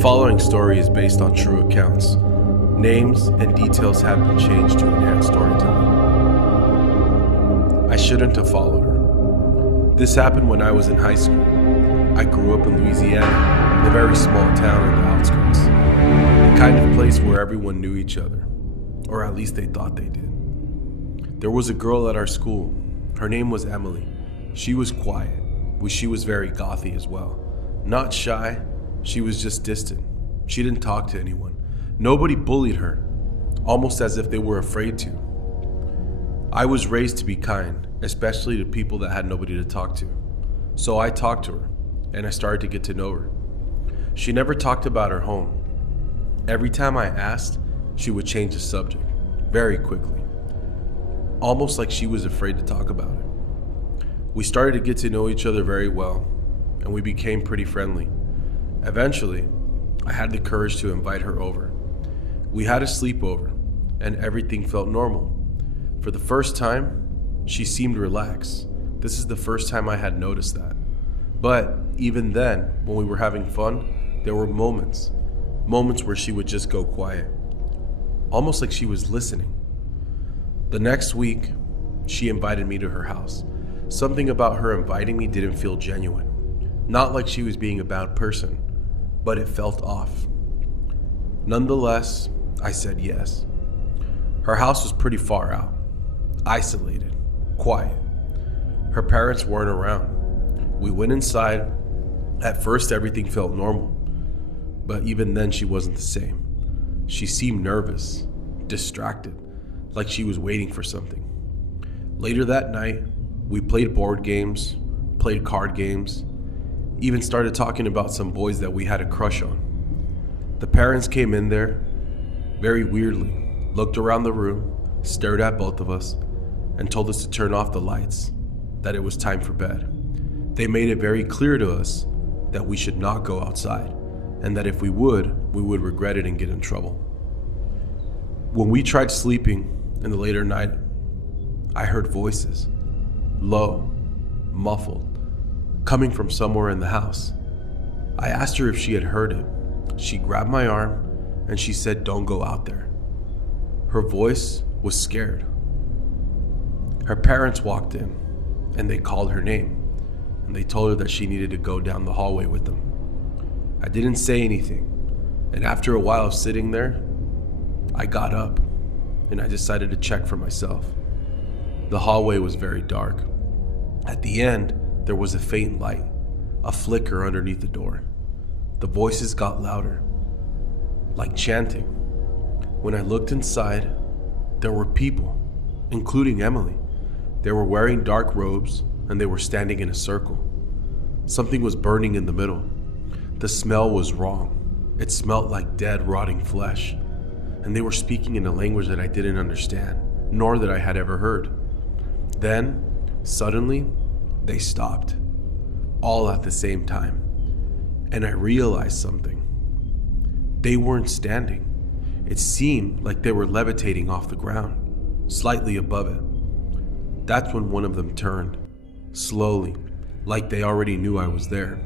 following story is based on true accounts. Names and details have been changed to enhance storytelling. I shouldn't have followed her. This happened when I was in high school. I grew up in Louisiana, in a very small town in the outskirts. The kind of place where everyone knew each other, or at least they thought they did. There was a girl at our school. Her name was Emily. She was quiet, she was very gothy as well. Not shy, she was just distant. She didn't talk to anyone. Nobody bullied her, almost as if they were afraid to. I was raised to be kind, especially to people that had nobody to talk to. So I talked to her, and I started to get to know her. She never talked about her home. Every time I asked, she would change the subject, very quickly. Almost like she was afraid to talk about it. We started to get to know each other very well, and we became pretty friendly. Eventually, I had the courage to invite her over. We had a sleepover, and everything felt normal. For the first time, she seemed relaxed. This is the first time I had noticed that. But even then, when we were having fun, there were moments where she would just go quiet, almost like she was listening. The next week, she invited me to her house. Something about her inviting me didn't feel genuine. Not like she was being a bad person, but it felt off. Nonetheless, I said yes. Her house was pretty far out, isolated, quiet. Her parents weren't around. We went inside. At first, everything felt normal, but even then she wasn't the same. She seemed nervous, distracted, like she was waiting for something. Later that night, we played board games, played card games, even started talking about some boys that we had a crush on. The parents came in there, very weirdly, looked around the room, stared at both of us, and told us to turn off the lights, that it was time for bed. They made it very clear to us that we should not go outside, and that if we would regret it and get in trouble. When we tried sleeping in the later night, I heard voices, low, muffled, coming from somewhere in the house. I asked her if she had heard it. She grabbed my arm and she said, "Don't go out there." Her voice was scared. Her parents walked in and they called her name and they told her that she needed to go down the hallway with them. I didn't say anything, and after a while of sitting there, I got up and I decided to check for myself. The hallway was very dark. At the end, there was a faint light, a flicker underneath the door. The voices got louder, like chanting. When I looked inside, there were people, including Emily. They were wearing dark robes and they were standing in a circle. Something was burning in the middle. The smell was wrong. It smelled like dead, rotting flesh. And they were speaking in a language that I didn't understand, nor that I had ever heard. Then, suddenly, they stopped, all at the same time. And I realized something. They weren't standing. It seemed like they were levitating off the ground, slightly above it. That's when one of them turned, slowly, like they already knew I was there.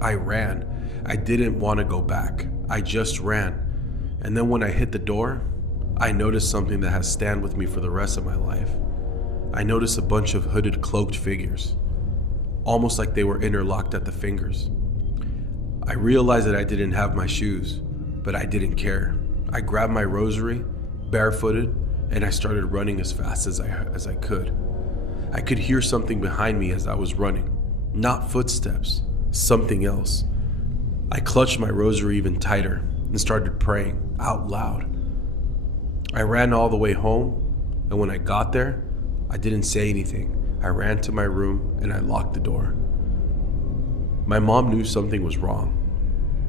I ran. I didn't want to go back. I just ran. And then when I hit the door, I noticed something that has stayed with me for the rest of my life. I noticed a bunch of hooded, cloaked figures, almost like they were interlocked at the fingers. I realized that I didn't have my shoes, but I didn't care. I grabbed my rosary, barefooted, and I started running as fast as I could. I could hear something behind me as I was running. Not footsteps, something else. I clutched my rosary even tighter and started praying out loud. I ran all the way home, and when I got there, I didn't say anything. I ran to my room and I locked the door. My mom knew something was wrong,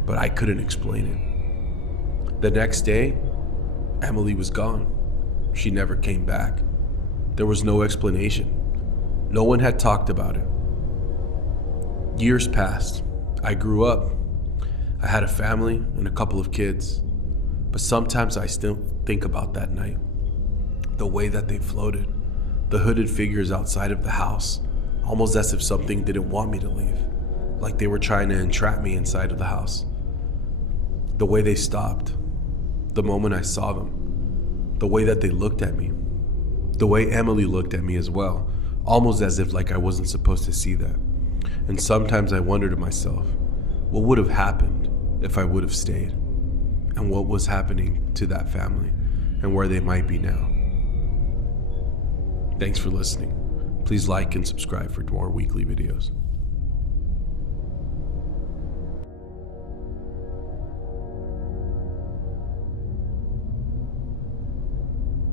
but I couldn't explain it. The next day, Emily was gone. She never came back. There was no explanation. No one had talked about it. Years passed. I grew up. I had a family and a couple of kids. But sometimes I still think about that night. The way that they floated. The hooded figures outside of the house, almost as if something didn't want me to leave, like they were trying to entrap me inside of the house. The way they stopped, the moment I saw them, the way that they looked at me, the way Emily looked at me as well, almost as if like I wasn't supposed to see that. And sometimes I wonder to myself, what would have happened if I would have stayed? And what was happening to that family and where they might be now? Thanks for listening. Please like and subscribe for more weekly videos.